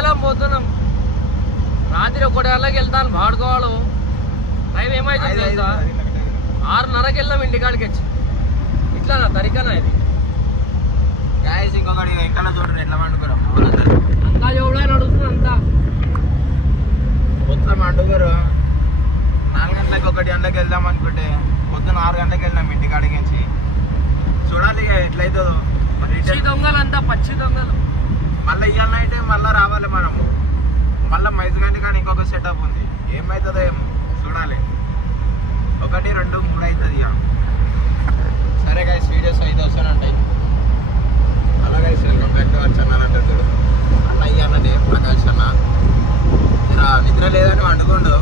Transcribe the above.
శ్రీశైలం పోతున్నాం. రాత్రి 1 గంటలకు వెళ్తాను వాడుకోవాలి. టైం ఏమైతుంది తెలుసా? 6:30కి వెళ్దాం ఇంటికాడికి వచ్చి. ఇట్లా నా తరికనా ఇది. గాయస్ ఇంకొకటి వెంకన్న చూడండి ఎట్లా వండుకోరు అంతా చూడే నడుస్తుంది అంతా మొత్తం వండుకోరు. 4 గంటలకు 1 గంటలకు వెళ్దాం అనుకుంటే పొద్దున 6 గంటలకు వెళ్ళాం ఇంటికాడికి వచ్చి. చూడాలి ఇక ఎట్లయితుందో. పచ్చి దొంగలు అంతా పచ్చి దొంగలు. మళ్ళీ ఇవాళ అయితే మళ్ళీ రావాలి మనము. మళ్ళీ మైజుగండి కానీ ఇంకొక సెటప్ ఉంది. ఏమవుతుందో ఏమో చూడాలి. 1, 2, 3 అవుతుంది ఇక. సరే గైస్ వీడియోస్ 5 వస్తానంటాయి. Hello guys welcome back to our channel. అంటే చూడు అన్న ఇవ్వాలండి ప్రకాష్ అన్న నిద్ర లేదని వండుకోండు.